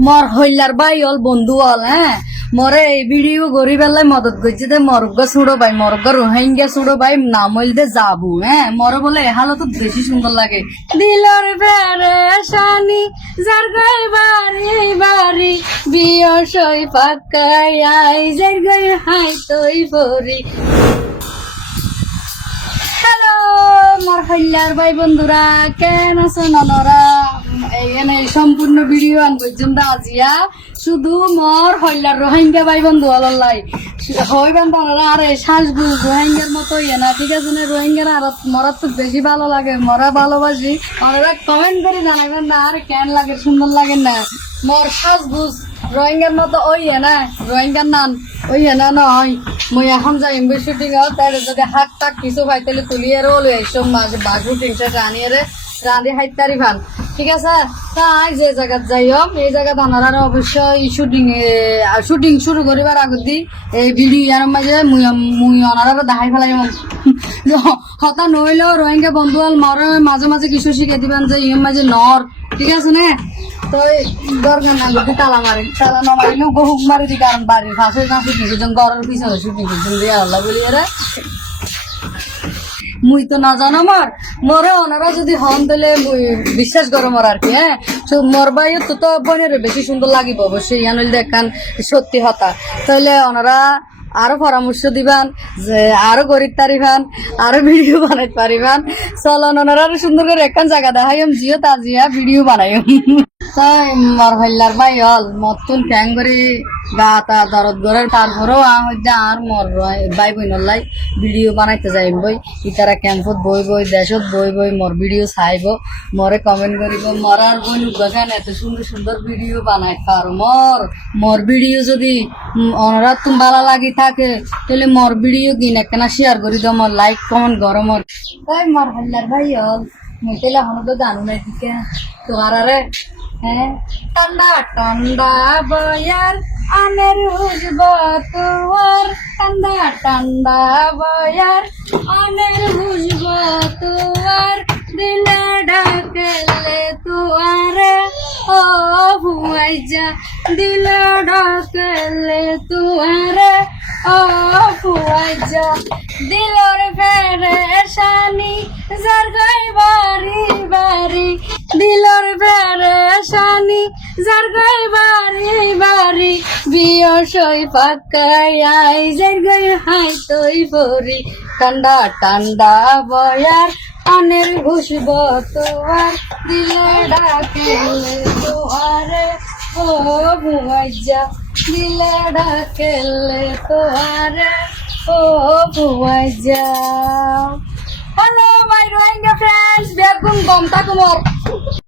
মর হইলার বাই হল বন্ধু হল হ্যাঁ মরে এই ভিডিও গরিব বেলায় মদত করছে দে মরগ্গা ছুড়ো ভাই মরগ্গা রোহিঙ্গা ছুড়ো ভাই নাম হইল যাবো হ্যাঁ মরে বলে এহালো তো বেশি সুন্দর লাগে দিলর পেরেশানি যার গাই বাড়ি বাড়ি বিয় সই পাকাই আই যার গাই হাই তৈ পরি হ্যালো মোর হইলার ভাই বন্ধুরা কেন আছো ননরা এই সম্পূর্ণ ভিডিও আনবো যেমন আজিয়া শুধু মর হইলার রোহিঙ্গা ভাই বন্ধু আল্লাহ হইবেন ননরা আরে শ্বাসবুজ রোহিঙ্গার মতো না ঠিক আছে না রোহিঙ্গার আর মরার তো বেশি ভালো লাগে মরা ভালোবাসি ওনারা কমেন্ট করে জানাবেন না আর কেন লাগে সুন্দর লাগে না মর শ্বাসবুজ রোহিঙ্গার মতো না রোহিঙ্গার নাম না নয় মই এখন যাই শুটিং তাই যদি হাত টাক কিছু ভাই তাহলে তুলিয়ে রোল এইসব মাঝে বাঘু টিংসা রাঁধি হাইতারি ভাল ঠিক আছে তাই যে জায়গাত যাইম এই জায়গাত আনারা অবশ্যই শুটিং শুরু করিবার আগত দি এই ভিডিও মাঝে মুই অনারা দেখাই ফেলাই হতা নইলেও রোহিঙ্গা বন্ধু হল মরে মাঝে মাঝে কিছু শিখে দিবেন যে ইয়ের মাঝে নর ঠিক আছে না তো দরকার না যদি তালা নমারিলেও বহু মারি দি কারণ বাড়ির ফাঁসে না শুটিং করছেন ঘরের পিছনে শুটিং করছেন দিয়ে আল্লাহ বলি এরা মুই তো না জানো মরে ওনারা যদি হন তাহলে বিশ্বাস করো মর আর কি হ্যাঁ মর ভাই তো বোনের বেশি সুন্দর লাগিব অবশ্যই ইয়ান দেখান সত্যি হতা তাহলে ওনারা আরো পরামর্শ দিবান যে আরো গরিব তারিবান আরো ভিডিও বানাইতে পারিবান চলন ওনারা আরো সুন্দর করে একখান জায়গা দেখাইম জিও তাজিয়া ভিডিও বানাইম তাই মর হইলার ভাই হল মতন ঠ্যাং করে গা তা দরদ করে তারপরেও আর মর ভাই বোনের লাই ভিডিও বানাইতে যাইম বই ইতারা ক্যাম্পত বই দেশত বই মর ভিডিও চাইব মরে কমেন্ট করিব মরার বই উদ্ঘাটন এত সুন্দর সুন্দর ভিডিও বানাই পারো মর ভিডিও যদি ওনারা তুমি ভালো লাগি থাকে তাহলে মর ভিডিও দিন একখানা শেয়ার করি দাও মর লাইক কমেন্ট করো মর তাই মর হইলার ভাই হল মুই তাহলে এখনো তো জানো না দিকে তো আরে হ্যাঁ ঠান্ডা ঠান্ডা বয়ার আনের বুঝব তোমার ঠান্ডা ঠান্ডা বয়ার আনের বুঝব তোমার দিলে ডাকলে তোমারে ও ভুয়াই যা দিলে ডাকলে তোমারে ও ভুয়াই যা দিলর পেরেশানি যার গাই বাড়ি বাড়ি দিলর পেরেশানি যার গাই বাড়ি বাড়ি বিয় সই পাকাই আই যার গাই হাই তৈ পরি ঠান্ডা ঠান্ডা বয়ার আনের ঘুষব তোমার দিলে ডাকেলে তোয়ারে ও ভুয়াই যা দিলে ডাকেলে তোয়ারে ও ভুয়াই যা হ্যালো মাই রোহিঙ্গা ফ্রেন্ডস বেগুন গমতা কুমার